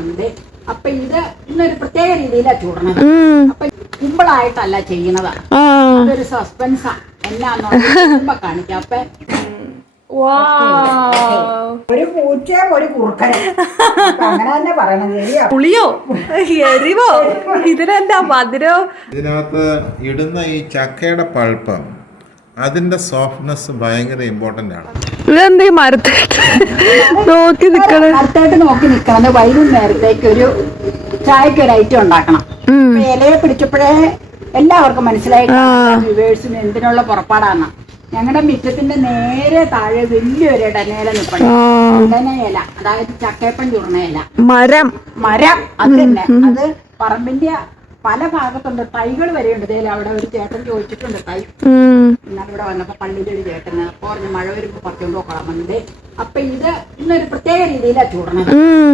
വന്നത്. അപ്പൊ ഇത് ഇന്നൊരു പ്രത്യേക രീതിയിലാണ് ചൂടണത്. അപ്പൊ സിമ്പിളായിട്ടല്ല ചെയ്യുന്നത്, അതൊരു സസ്പെൻസാ. എന്നാന്ന് കാണിക്കാം. അപ്പൊ ഒരു പൂച്ചയും ഒരു കുറുക്കനും, അങ്ങനെ തന്നെ പറയണത്. പുളിയോ എരിവോ ഇതിനെന്താ മധുരോ? ഇതിനകത്ത് ഇടുന്ന ഈ ചക്കയുടെ പൾപ്പ്, അതിന്റെ സോഫ്റ്റ്നെസ് ഭയങ്കര ഇമ്പോർട്ടന്റ് ആണ്. ഇതെന്താ മരത്തായിട്ട് നോക്കി നിക്കണത്? വൈകുന്നേരത്തേക്ക് ഒരു ചായക്ക് ഒരു ഐറ്റം ഉണ്ടാക്കണം. ഇലയെ പിടിച്ചപ്പോഴേ എല്ലാവർക്കും മനസ്സിലായിട്ട് വ്യൂവേഴ്സിന് എന്തിനുള്ള പുറപ്പാടാണ്. ഞങ്ങളുടെ മുറ്റത്തിന്റെ നേരെ താഴെ വലിയൊരു ഇടനേല നിൽക്കണം. ഇടനയില, അതായത് ചക്കയപ്പം ചുരുണയില മരം. അത് തന്നെ, അത് പറമ്പിന്റെ പല ഭാഗത്തുണ്ട്. തൈകൾ വരെയുണ്ട്. അവിടെ ഒരു ചേട്ടൻ ചോദിച്ചിട്ടുണ്ട് തൈ. എന്നാൽ ഇവിടെ വന്നപ്പോ പള്ളിയിലെ ഒരു ചേട്ടന് പറഞ്ഞ മഴ വരുമ്പോ പറിച്ചോണ്ട് പോക്കണം വന്നത്. അപ്പൊ ഇത് ഇന്നൊരു പ്രത്യേക രീതിയിലാണ് ചൂടണത്.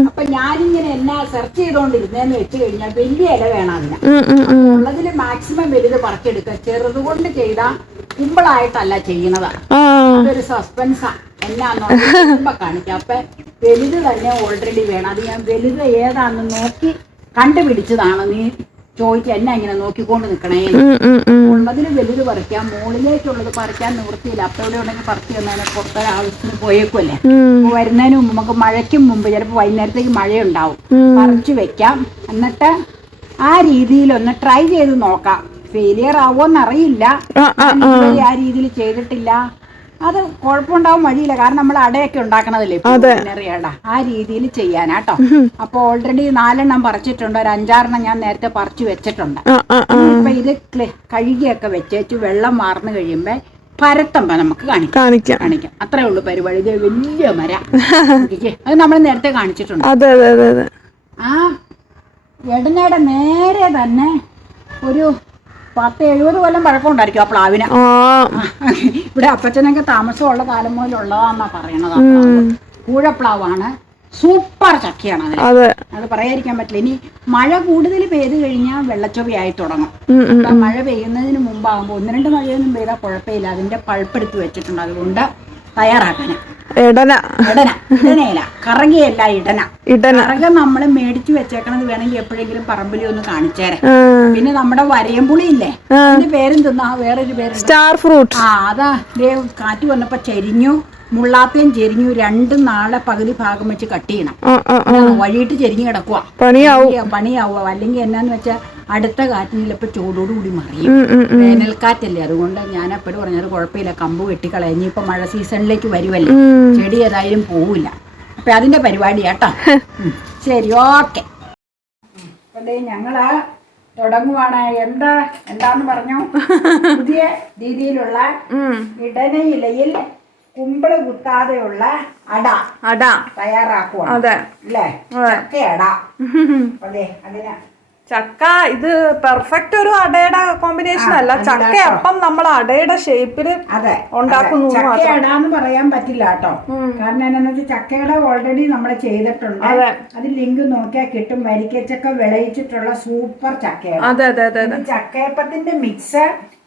അപ്പൊ ഞാനിങ്ങനെ എന്നാ സെർച്ച് ചെയ്തോണ്ടിരുന്നേന്ന് വെച്ച് കഴിഞ്ഞാൽ വലിയ ഇല വേണം അതിന്. ഉള്ളതിൽ മാക്സിമം വലുത് പറിച്ചെടുക്കുക. ചെറുതുകൊണ്ട് ചെയ്താൽ സിമ്പിളായിട്ടല്ല ചെയ്യുന്നത്, അതൊരു സസ്പെൻസാ. എന്നാന്ന് കാണിക്കാം. അപ്പൊ വലുത് തന്നെ ഓൾറെഡി വേണം. അത് ഞാൻ വലുത് ഏതാണെന്ന് നോക്കി കണ്ടുപിടിച്ചതാണ്. നീ ചോദിച്ചു എന്നാ ഇങ്ങനെ നോക്കിക്കൊണ്ട് നിക്കണേ. ഉള്ളതിന് വലുത് പറിക്കാം, മുകളിലേക്കുള്ളത് പറിക്കാൻ നിവൃത്തിയില്ല. അപ്പൊ ഇവിടെ ഉണ്ടെങ്കിൽ പറിച്ചു തന്നതിനെ പുറത്തൊരു ആവശ്യത്തിന് പോയേക്കുമല്ലേ. വരുന്നതിന് മുമ്പ് നമുക്ക് മഴയ്ക്കും മുമ്പ് ചിലപ്പോൾ വൈകുന്നേരത്തേക്ക് മഴയുണ്ടാവും, പറിച്ചു വെക്കാം. എന്നിട്ട് ആ രീതിയിലൊന്ന് ട്രൈ ചെയ്ത് നോക്കാം. ഫെയിലിയർ ആവുമോന്നറിയില്ല, ആ രീതിയിൽ ചെയ്തിട്ടില്ല. അത് കുഴപ്പമുണ്ടാവും വഴിയില്ല, കാരണം നമ്മൾ അടയൊക്കെ ഉണ്ടാക്കണതല്ലേ അട. ആ രീതിയിൽ ചെയ്യാനാട്ടോ. അപ്പൊ ഓൾറെഡി 4 എണ്ണം പറിച്ചിട്ടുണ്ട്, ഒരു 5-6 എണ്ണം ഞാൻ നേരത്തെ പറിച്ചു വെച്ചിട്ടുണ്ട്. ഇപ്പൊ ഇത് കഴുകിയൊക്കെ വെച്ചേച്ചു വെള്ളം മാർന്നു കഴിയുമ്പോ പരത്തുമ്പോ നമുക്ക് കാണിക്കാം. അത്രേ ഉള്ളൂ പരിപാടി. ഇത് വലിയ മരം, അത് നമ്മൾ നേരത്തെ കാണിച്ചിട്ടുണ്ട്. ആ എടനയുടെ നേരെ തന്നെ ഒരു 10-70 കൊല്ലം പഴക്കമുണ്ടായിരിക്കും ആ പ്ലാവിന്. ഇവിടെ അപ്പച്ചനൊക്കെ താമസമുള്ള കാലം മുതലുള്ളതാന്നാ പറയണത്. കൂഴപ്ലാവാണ്, സൂപ്പർ ചക്കയാണ്. അത് പറയാതിരിക്കാൻ പറ്റില്ല. ഇനി മഴ കൂടുതൽ പെയ്ത് കഴിഞ്ഞാൽ വെള്ളച്ചൊവയായി തുടങ്ങും. മഴ പെയ്യുന്നതിന് മുമ്പാകുമ്പോൾ 1-2 മഴയൊന്നും പെയ്താൽ കുഴപ്പമില്ല. അതിന്റെ പൾപ്പെടുത്ത് വെച്ചിട്ടുണ്ട്, അതുകൊണ്ട് തയ്യാറാക്കാനാ. ഇടനയില, കറകിയല്ല, കറക നമ്മള് മേടിച്ചു വെച്ചേക്കണത് വേണമെങ്കിൽ എപ്പോഴെങ്കിലും പറമ്പിലി ഒന്ന് കാണിച്ചേരെ. പിന്നെ നമ്മുടെ വരയമ്പുളി ഇല്ലേ, അതിന്റെ പേരെന്തെന്നാ, വേറൊരു പേര് സ്റ്റാർ ഫ്രൂട്ട്. അതാ കാറ്റ് വന്നപ്പോ ചെരിഞ്ഞു, മുള്ളാത്തേം ചെരിഞ്ഞു. 2 നാളെ പകുതി ഭാഗം വെച്ച് കട്ട് ചെയ്യണം. വഴിയിട്ട് ചെരിഞ്ഞു കിടക്കുക, പണിയാവുക. അല്ലെങ്കിൽ എന്നാന്ന് വെച്ചാൽ അടുത്ത കാറ്റിന് ചിലപ്പോൾ ചൂടോടുകൂടി മറിയും. വേനൽക്കാറ്റല്ലേ, അതുകൊണ്ട് ഞാൻ എപ്പോഴും പറഞ്ഞത് കുഴപ്പമില്ല, കമ്പ് വെട്ടിക്കളഞ്ഞ്. ഇപ്പൊ മഴ സീസണിലേക്ക് വരുമല്ലേ, ചെടി ഏതായാലും പോവില്ല. അപ്പൊ അതിന്റെ പരിപാടിയാട്ടോ. ശരി, ഓക്കെ. അപ്പൊ ഞങ്ങള് തുടങ്ങുവാണ്. എന്താന്ന് പറഞ്ഞു? പുതിയ രീതിയിലുള്ള ഇടനയിലയിൽ കുമ്പിള് കുത്താതെയുള്ള അട തയ്യാറാക്കുക അല്ലേ? ചക്കയട. അതെ, അതിന് ചക്ക ഇത് പെർഫെക്റ്റ് ഒരു അടയുടെ കോമ്പിനേഷൻ അല്ല. ചക്കയപ്പം നമ്മൾ അടയുടെ ഷേപ്പിൽ ഉണ്ടാക്കുന്നു. ചക്കയടാന്ന് പറയാൻ പറ്റില്ല കേട്ടോ, കാരണം എന്നാന്ന് വെച്ചാൽ ചക്കയട ഓൾറെഡി നമ്മൾ ചെയ്തിട്ടുണ്ട്. അത് ലിങ്ക് നോക്കിയാൽ കിട്ടും. വരിക്കച്ചക്ക വിളയിച്ചിട്ടുള്ള സൂപ്പർ ചക്കയാണ്. ചക്കയപ്പത്തിന്റെ മിക്സ്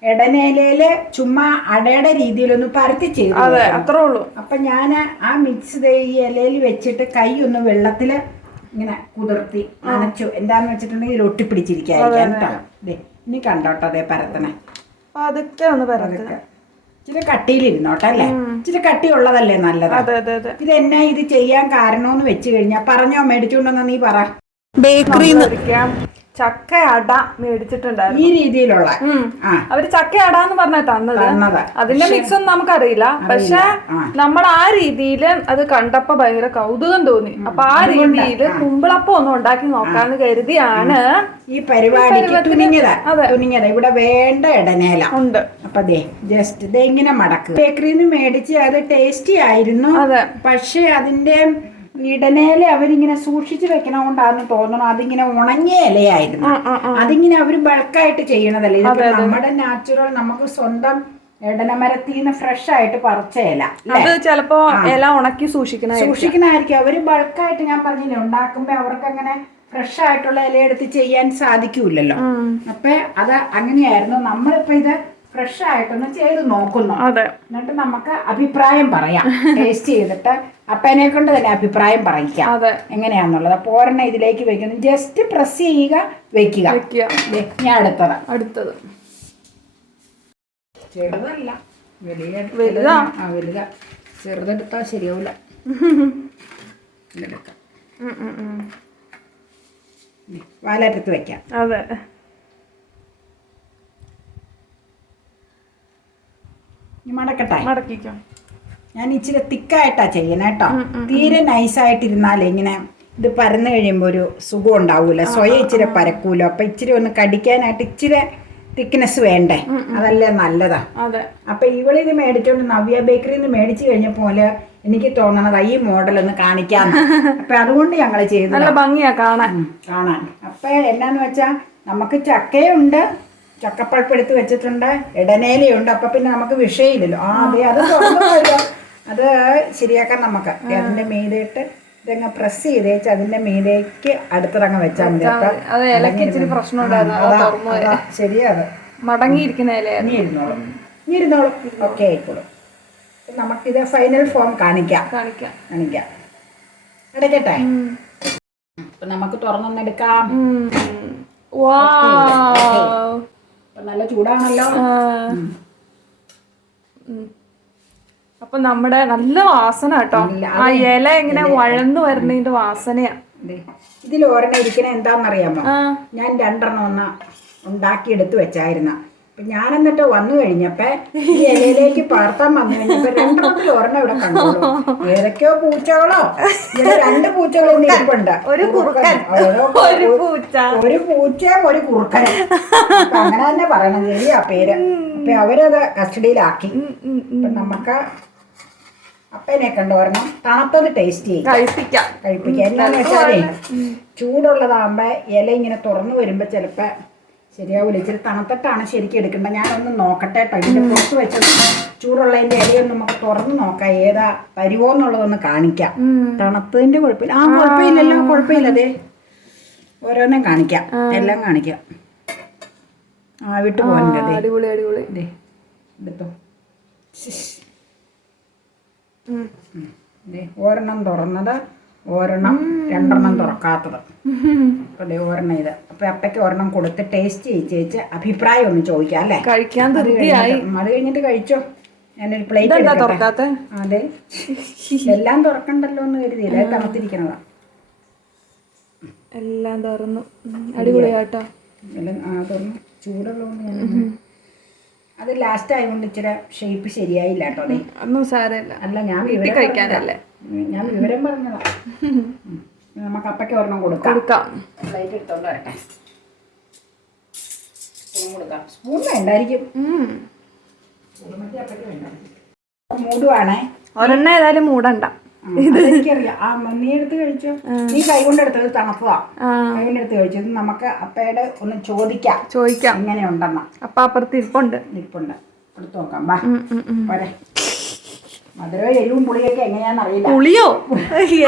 ഇടനയിലയില് ചുമ്മാ അടയുടെ രീതിയിലൊന്ന് പരത്തി ചെയ്തു, അത്രേ ഉള്ളൂ. അപ്പൊ ഞാൻ ആ മിക്സ് ഈ ഇലയിൽ വെച്ചിട്ട് കൈ ഒന്ന് വെള്ളത്തില് ഇങ്ങനെ കുതിർത്തി നനച്ചു. എന്താന്ന് വെച്ചിട്ടുണ്ടെങ്കിൽ ഒട്ടിപ്പിടിച്ചിരിക്കാൻ കേട്ടോ. ഇനി കണ്ടോട്ടോ, അതേ പരത്തണേ. അതൊക്കെ ഒന്ന് പരത്തണേ. ഇച്ചിരി കട്ടിയിലിരുന്നോട്ടെ അല്ലേ? ഇച്ചിരി കട്ടിയുള്ളതല്ലേ നല്ലത്. ഇത് എന്നാ ഇത് ചെയ്യാൻ കാരണമെന്ന് വെച്ച് കഴിഞ്ഞാ പറഞ്ഞോ, മേടിച്ചുകൊണ്ടെന്നാ നീ പറ. ബേക്കറിന്ന് ചക്ക അട മേടിച്ചിട്ടുണ്ടായിരുന്നു. ഈ രീതിയിലുള്ള അവര് ചക്ക അടാന്ന് പറഞ്ഞാ തന്നത്. അതിന്റെ മിക്സ് ഒന്നും നമുക്കറിയില്ല, പക്ഷെ നമ്മൾ ആ രീതിയില് അത് കണ്ടപ്പോ ഭയങ്കര കൗതുകം തോന്നി. അപ്പൊ ആ രീതിയില് കുമ്പിളപ്പം ഒന്നും ഉണ്ടാക്കി നോക്കാന്ന് കരുതിയാണ് ഈ പരിപാടിക്ക് തുനിഞ്ഞത്. ഇവിടെ വേണ്ട ഇടനേല ഉണ്ട്. അപ്പൊ ജസ്റ്റ് ഇത് ഇങ്ങനെ മടക്കുക. ബേക്കറിന്ന് മേടിച്ച് അത് ടേസ്റ്റി ആയിരുന്നു. പക്ഷെ അതിന്റെ ഇടനേല അവരിങ്ങനെ സൂക്ഷിച്ചു വെക്കണോണ്ടാന്ന് തോന്നണം. അതിങ്ങനെ ഉണങ്ങിയ ഇലയായിരുന്നു. അതിങ്ങനെ അവര് ബൾക്കായിട്ട് ചെയ്യണതല്ലേ. ഇതൊക്കെ നമ്മുടെ നാച്ചുറൽ, നമുക്ക് സ്വന്തം ഇടനമരത്തിന്ന് ഫ്രഷ് ആയിട്ട് പറിച്ച ഇല. അത് ചിലപ്പോ ഇല ഉണക്കി സൂക്ഷിക്കണായിരിക്കും. അവര് ബൾക്കായിട്ട്, ഞാൻ പറഞ്ഞില്ലേ, ഉണ്ടാക്കുമ്പോ അവർക്ക് അങ്ങനെ ഫ്രഷ് ആയിട്ടുള്ള ഇല എടുത്ത് ചെയ്യാൻ സാധിക്കൂലല്ലോ. അപ്പൊ അത് അങ്ങനെയായിരുന്നു. നമ്മളിപ്പോ ഇത് ഫ്രഷ് ആയിട്ടൊന്ന് ചെയ്ത് നോക്കുന്നു. എന്നിട്ട് നമുക്ക് അഭിപ്രായം പറയാം. ടേസ്റ്റ് ചെയ്തിട്ട് അപ്പനെ കൊണ്ട് തന്നെ അഭിപ്രായം പറയിക്കാം എങ്ങനെയാന്നുള്ളത്. അപ്പോൾ ഒരെണ്ണം ഇതിലേക്ക് വെക്കുന്നു, ജസ്റ്റ് പ്രസ് ചെയ്യുക, വെക്കുക. ഞാൻ അടുത്തത് ചെറുതല്ല, വലുതാ. വലുതാ, ചെറുതെടുത്താൽ ശരിയാവില്ല. വാലറ്റത്ത് വെക്കാം. അതെ, മടക്കിക്കോ. ഞാൻ ഇച്ചിരി തിക്കായിട്ടാ ചെയ്യണേ കേട്ടോ. തീരെ നൈസായിട്ടിരുന്നാലേ ഇങ്ങനെ ഇത് പരന്നു കഴിയുമ്പോൾ ഒരു സുഖം ഉണ്ടാവൂല, സ്വയം ഇച്ചിരി പരക്കൂല. അപ്പൊ ഇച്ചിരി ഒന്ന് കടിക്കാനായിട്ട് ഇച്ചിരി തിക്നെസ് വേണ്ടേ, അതല്ലേ നല്ലതാ. അപ്പൊ ഇവളിത് മേടിച്ചോണ്ട് നവ്യ ബേക്കറിന്ന് മേടിച്ചു കഴിഞ്ഞ പോലെ എനിക്ക് തോന്നണത് ഈ മോഡൽ ഒന്ന് കാണിക്കാന്ന്. അപ്പൊ അതുകൊണ്ട് ഞങ്ങൾ ചെയ്തു. നല്ല ഭംഗിയാ കാണാൻ. അപ്പൊ എന്നാന്ന് വെച്ചാ നമുക്ക് ചക്കയുണ്ട്, ചക്കപ്പഴുപ്പ് എടുത്ത് വെച്ചിട്ടുണ്ട്, ഇടനേലയുണ്ട്. അപ്പൊ പിന്നെ നമുക്ക് വിഷയമില്ലല്ലോ. അതെ, അത് തുറന്നു അത് ശരിയാക്കാൻ നമുക്ക് അതിന്റെ മീതയിട്ട് ഇതങ്ങ് പ്രസ് ചെയ്തേച്ച് അതിന്റെ മീതേക്ക് അടുത്തതങ്ങ് വെച്ചാൽ മതി. ശരിയാത് മടങ്ങിയിരിക്കുന്ന ഇരുന്നോളും. ഓക്കെ ആയിക്കോളും. നമുക്കിത് ഫൈനൽ ഫോം കാണിക്കാം. അടയ്ക്കട്ടെ. അപ്പൊ നമുക്ക് തുറന്നെടുക്കാം. നല്ല ചൂടാണല്ലോ. അപ്പൊ നമ്മുടെ നല്ല വാസന കേട്ടോ. ആ ഇല ഇങ്ങനെ വഴന്നു വരുന്നതിന്റെ വാസനയാ. ഇതിൽ ഒരെണ്ണം ഇരിക്കണ എന്താന്നറിയാമോ? ഞാൻ 2 ഒന്ന് ഉണ്ടാക്കിയെടുത്ത് വെച്ചായിരുന്നു. അപ്പൊ ഞാൻ എന്നിട്ട് വന്നു കഴിഞ്ഞപ്പോ ഈ ഇലയിലേക്ക് പാർത്താൻ വന്നു കഴിഞ്ഞപ്പോ 2 ഒരെണ്ണം ഇവിടെ കണ്ടോളൂ. ഏതൊക്കെയോ പൂച്ചകളോ, 2 പൂച്ചകളോ ഇരിപ്പുണ്ട്. ഒരു പൂച്ചയും ഒരു കുറുക്കനും. അങ്ങനെ തന്നെ പറയണം, ശരിയാ പേര്. അപ്പൊ അവരത് കസ്റ്റഡിയിലാക്കി. അപ്പൊ നമുക്ക് അപ്പനെ കണ്ടോരണം തണുത്തത് ടേസ്റ്റ് ചെയ്യും, കഴിപ്പിക്കാം. എന്നാന്ന് വെച്ചാലേ ചൂടുള്ളതാകുമ്പോ ഇല ഇങ്ങനെ തുറന്നു വരുമ്പോ ചിലപ്പോ ശരിയാവൂല. ഇച്ചിരി തണുത്തിട്ടാണ് ശരിക്കും എടുക്കേണ്ടത്. ഞാനൊന്ന് നോക്കട്ടെ കേട്ടോ. ഇതിന്റെ പുറത്ത് വെച്ചത് ചൂടുള്ളതിന്റെ ഇലയൊന്നും നമുക്ക് തുറന്ന് നോക്കാം, ഏതാ പരിവോന്നുള്ളതൊന്ന് കാണിക്കാം. തണുത്തതിന്റെ കുഴപ്പമില്ല. കുഴപ്പമില്ല. അതെ, ഓരോന്നും കാണിക്കാം, എല്ലാം കാണിക്കാം. വിട്ടു പോകാനുണ്ട്. എടുത്തോ. ഒരെണ്ണം തുറന്നത്, ഒരെണ്ണം 2 തുറക്കാത്തത്. അതെ, ഒരെണ്ണം ഇത്. അപ്പൊ അപ്പയ്ക്ക് ഒരെണ്ണം കൊടുത്ത് ടേസ്റ്റ് ചെയ്യിച്ചേച്ച് അഭിപ്രായം ഒന്ന് ചോദിക്കാം അല്ലേ? അത് കഴിഞ്ഞിട്ട് കഴിച്ചോ. ഞാനൊരു പ്ലേറ്റ് എടുക്കട്ടെ. അതെ, എല്ലാം തുറക്കണ്ടല്ലോ എന്ന് കരുതിയില്ല, തണുത്തിരിക്കണതാ. എല്ലാം തുറന്നു. അടിപൊളിയാട്ടോ. എല്ലാം തുറന്നു. ചൂടുള്ളതുകൊണ്ട് ഞാൻ അത് ലാസ്റ്റ് ആയതുകൊണ്ട് ഇച്ചിരി ഷേപ്പ് ശരിയായില്ല കേട്ടോ. ഒന്നും സാരമില്ല. അല്ല, ഞാൻ വിവരം പറഞ്ഞതാ. നമുക്ക് അപ്പയ്ക്ക് ഒരെണ്ണം കൊടുക്കാം. പ്ലേറ്റ് എടുത്തോണ്ട് വരട്ടെ. സ്പൂൺ വേണ്ടായിരിക്കും. മൂടുവാണേ. ഒരെണ്ണം ഏതായാലും മൂടണ്ട. എനിക്കറിയാം. നീ എടുത്ത് കഴിച്ചോ. നീ കൈ കൊണ്ടെടുത്തത് തണുപ്പതാ. കൈ കൊണ്ടെടുത്ത് കഴിച്ചു. നമുക്ക് അപ്പയുടെ ഒന്ന് ചോദിക്കാം എങ്ങനെയുണ്ടെന്ന്. അപ്പ അപ്പുറത്ത് ഇരിപ്പുണ്ട്. എടുത്ത് നോക്കാം. പോരെ. മധുരവും എരിവും പുളിയൊക്കെ എങ്ങനെയാന്നറിയില്ല. പുളിയോ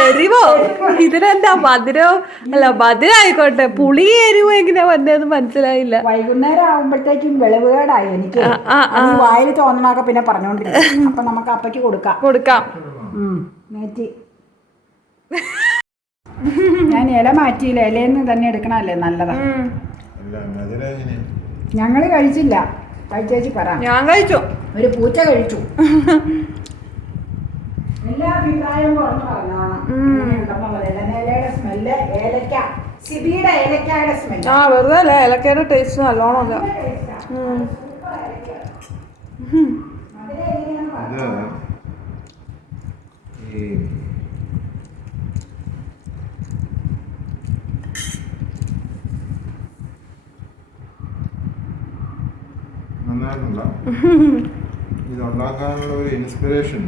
എരിവോ? ഇതിനെന്താ മധുരവും അല്ല, മധുരമായിക്കോട്ടെ, പുളി എരിവും എങ്ങനെയാ വന്നതെന്ന് മനസ്സിലായില്ല. വൈകുന്നേരം ആവുമ്പോഴത്തേക്കും വെളിവുകേടായി എനിക്ക്. വായിൽ തോന്നണൊക്കെ പിന്നെ പറഞ്ഞോണ്ടിരിക്കും. അപ്പൊ നമുക്ക് അപ്പയ്ക്ക് കൊടുക്കാം. ഞാൻ ഇല മാറ്റിയില്ല, ഇലയെന്ന് തന്നെ എടുക്കണല്ലേ നല്ലതാ. ഞങ്ങള് കഴിച്ചില്ല. കഴിച്ചേച്ചി പറ. ഞാൻ കഴിച്ചു. ഒരു പൂച്ച കഴിച്ചു. എല്ലാ അഭിപ്രായവും തുറന്നു പറഞ്ഞോണം. ഇലയുടെ സ്മെല്ല്, ഏലക്ക, സിബിയുടെ ഏലക്കായുടെ സ്മെല്ല്. വെറുതെ അല്ല, ഏലക്കയുടെ ടേസ്റ്റ് നല്ലോണം. നന്നായിട്ടുണ്ടോ? ഇതുണ്ടാക്കാനുള്ള ഒരു ഇൻസ്പിറേഷൻ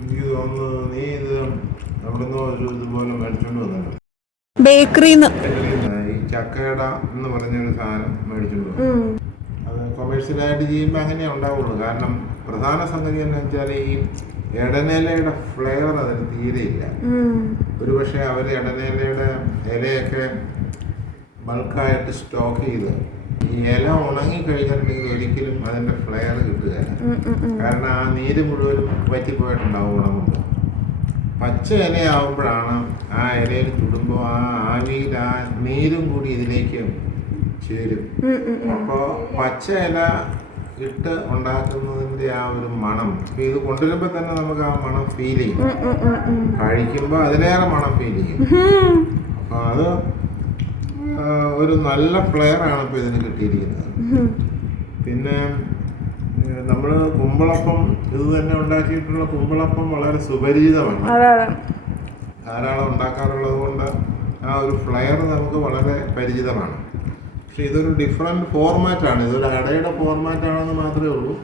എനിക്ക് തോന്നുന്നത് നീ ഇത് എവിടുന്നോ ഇതുപോലെ മേടിച്ചോണ്ട് വന്നത്. ബേക്കറിന്ന് ഈ ചക്കയട എന്ന് പറഞ്ഞൊരു സാധനം മേടിച്ചോണ്ട് വന്നു. അത് കൊമേഴ്സ്യലായിട്ട് ചെയ്യുമ്പോൾ അങ്ങനെ ഉണ്ടാവുള്ളൂ. കാരണം പ്രധാന സംഗതി എന്ന് വെച്ചാൽ ഈ ഇടനേലയുടെ ഫ്ലേവർ അതിന് തീരെയില്ല. ഒരു പക്ഷേ അവർ ഇടനേലയുടെ ഇലയൊക്കെ ബൾക്കായിട്ട് സ്റ്റോക്ക് ചെയ്ത് ഈ ഇല ഉണങ്ങി കഴിഞ്ഞിട്ടുണ്ടെങ്കിൽ ഒരിക്കലും അതിന്റെ ഫ്ലെയർ കിട്ടുകയില്ല. കാരണം ആ നീര് മുഴുവനും വറ്റിപ്പോയിട്ടുണ്ടാവും ഉണങ്ങുമ്പോൾ. പച്ച ഇലയാവുമ്പോഴാണ് ആ ഇലയിൽ ചുടുമ്പോൾ ആ ആവിയിൽ ആ നീരും കൂടി ഇതിലേക്ക് ചേരും. അപ്പോൾ പച്ച ഇല ഇട്ട് ഉണ്ടാക്കുന്നതിന്റെ ആ ഒരു മണം ഇത് കൊണ്ടുവരുമ്പോൾ തന്നെ നമുക്ക് ആ മണം ഫീൽ ചെയ്യും. കഴിക്കുമ്പോൾ അതിലേറെ മണം ഫീൽ ചെയ്യും. അപ്പോൾ അത് ഒരു നല്ല ഫ്ലെയർ ആണ് ഇപ്പോൾ ഇതിന് കിട്ടിയിരിക്കുന്നത്. പിന്നെ നമ്മൾ കുമ്പളപ്പം ഇത് തന്നെ ഉണ്ടാക്കിയിട്ടുള്ള കുമ്പളപ്പം വളരെ സുപരിചിതമാണ്, ധാരാളം ഉണ്ടാക്കാറുള്ളത് കൊണ്ട് ആ ഒരു ഫ്ലെയർ നമുക്ക് വളരെ പരിചിതമാണ്. പക്ഷെ ഇതൊരു ഡിഫറെന്റ് ഫോർമാറ്റാണ്, ഇതൊരു അടയുടെ ഫോർമാറ്റാണെന്ന് മാത്രമേ ഉള്ളൂ.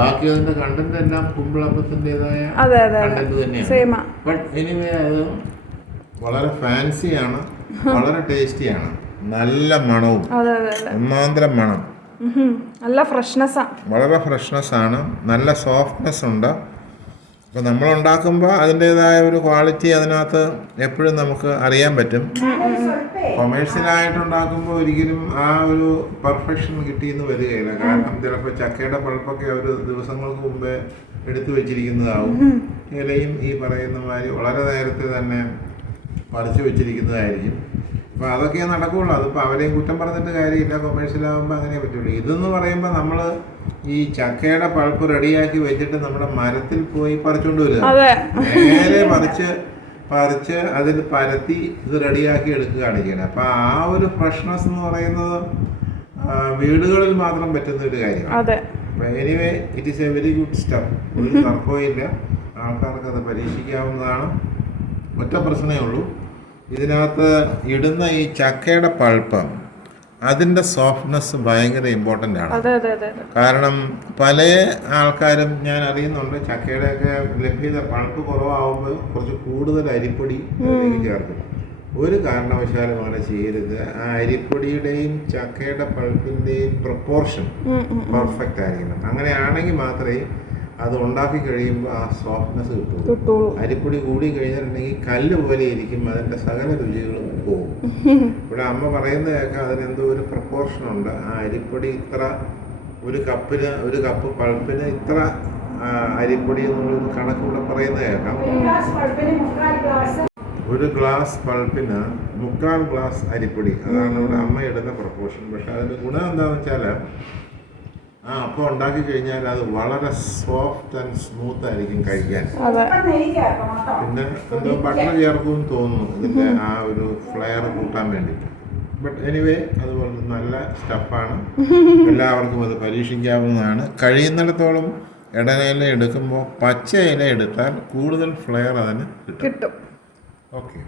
ബാക്കി അതിന്റെ കണ്ടന്റ് എല്ലാം കുമ്പിളപ്പത്തിൻ്റെതായ കണ്ടന്റ് തന്നെയാണ്. ബട്ട് എനിവേ അത് വളരെ ഫാൻസിയാണ്, വളരെ ടേസ്റ്റിയാണ്, നല്ല മണവും, ഒന്നാന്തരം മണം, നല്ല ഫ്രഷ്നെസ്, വളരെ ഫ്രഷ്നെസ് ആണ്, നല്ല സോഫ്റ്റ്നെസ് ഉണ്ട്. അപ്പോൾ നമ്മൾ ഉണ്ടാക്കുമ്പോൾ അതിൻ്റെതായ ഒരു ക്വാളിറ്റി അതിനകത്ത് എപ്പോഴും നമുക്ക് അറിയാൻ പറ്റും. കൊമേഴ്സ്യലായിട്ട് ഉണ്ടാക്കുമ്പോൾ ഒരിക്കലും ആ ഒരു പെർഫെക്ഷൻ കിട്ടിയെന്ന് വരികയില്ല. കാരണം ചിലപ്പോൾ ചക്കയുടെ പൾപ്പൊക്കെ ഒരു ദിവസങ്ങൾക്ക് മുമ്പേ എടുത്തു വെച്ചിരിക്കുന്നതാവും, ഇലയും ഈ പറയുന്ന മാതിരി വളരെ നേരത്തെ തന്നെ പറിച്ചു വെച്ചിരിക്കുന്നതായിരിക്കും. അപ്പോൾ അതൊക്കെ നടക്കുകയുള്ളൂ. അതിപ്പോൾ അവരെയും കുറ്റം പറഞ്ഞിട്ട് കാര്യമില്ല, കൊമേഴ്സ്യലാകുമ്പോൾ അങ്ങനെ പറ്റുള്ളൂ. ഇതെന്ന് പറയുമ്പോൾ നമ്മൾ ഈ ചക്കയുടെ പൾപ്പ് റെഡിയാക്കി വെച്ചിട്ട് നമ്മുടെ മരത്തിൽ പോയി പറിച്ചുകൊണ്ട് വരിക, നേരെ പറിച്ച് അതിൽ പരത്തി ഇത് റെഡിയാക്കി എടുക്കുകയാണ് ചെയ്യണത്. അപ്പോൾ ആ ഒരു ഫ്രഷ്നെസ് എന്ന് പറയുന്നത് വീടുകളിൽ മാത്രം പറ്റുന്ന ഒരു കാര്യമാണ്. അപ്പോൾ anyway it is A very good stuff, ഒരു തർക്കമില്ല, ആൾക്കാർക്ക് അത് പരീക്ഷിക്കാവുന്നതാണ്. ഒറ്റ പ്രശ്നമേ ഉള്ളൂ, ഇതിനകത്ത് ഇടുന്ന ഈ ചക്കയുടെ പൾപ്പ് അതിൻ്റെ സോഫ്റ്റ്നെസ് ഭയങ്കര ഇമ്പോർട്ടൻ്റ് ആണ്. കാരണം പല ആൾക്കാരും ഞാൻ അറിയുന്നുണ്ട് ചക്കയുടെയൊക്കെ ലഭ്യത പൾപ്പ് കുറവാകുമ്പോൾ കുറച്ച് കൂടുതൽ അരിപ്പൊടി ചേർക്കും. ഒരു കാരണവശാലും അങ്ങനെ ചെയ്യരുത്. ആ അരിപ്പൊടിയുടെയും ചക്കയുടെ പൾപ്പിൻ്റെയും പ്രൊപ്പോർഷൻ പെർഫെക്റ്റ് ആയിരിക്കണം. അങ്ങനെയാണെങ്കിൽ മാത്രമേ അത് ഉണ്ടാക്കി കഴിയുമ്പോൾ ആ സോഫ്റ്റ്നെസ് കിട്ടുള്ളൂ. അരിപ്പൊടി കൂടി കഴിഞ്ഞിട്ടുണ്ടെങ്കിൽ കല്ല് പോലെ ഇരിക്കും, അതിൻ്റെ സകല രുചികളും പോകും. ഇവിടെ അമ്മ പറയുന്നത് കേൾക്കാം, അതിനെന്തോ ഒരു പ്രപ്പോർഷൻ ഉണ്ട്. ആ അരിപ്പൊടി ഇത്ര ഒരു കപ്പ് പൾപ്പിന് ഇത്ര അരിപ്പൊടി എന്നുള്ളൊരു കണക്കിവിടെ പറയുന്നത് കേൾക്കാം. ഒരു ഗ്ലാസ് പൾപ്പിന് 3/4 ഗ്ലാസ് അരിപ്പൊടി, അതാണ് ഇവിടെ അമ്മ ഇടുന്ന പ്രപ്പോർഷൻ. പക്ഷെ അതിൻ്റെ ഗുണം എന്താണെന്ന് വെച്ചാൽ അപ്പം ഉണ്ടാക്കി കഴിഞ്ഞാൽ അത് വളരെ സോഫ്റ്റ് ആൻഡ് സ്മൂത്ത് ആയിരിക്കും കഴിക്കാൻ. പിന്നെ എന്തോ ബട്ടർ ചേർക്കുമെന്ന് തോന്നുന്നു ഇതിൻ്റെ ആ ഒരു ഫ്ലെയർ കൂട്ടാൻ വേണ്ടി. ബട്ട് എനിവേ അതുപോലെ നല്ല സ്റ്റഫാണ്, എല്ലാവർക്കും അത് പരീക്ഷിക്കാവുന്നതാണ്. കഴിയുന്നിടത്തോളം ഇടയില എടുക്കുമ്പോൾ പച്ച ഇല എടുത്താൽ കൂടുതൽ ഫ്ലെയർ അതിന് കിട്ടും. ഓക്കെ.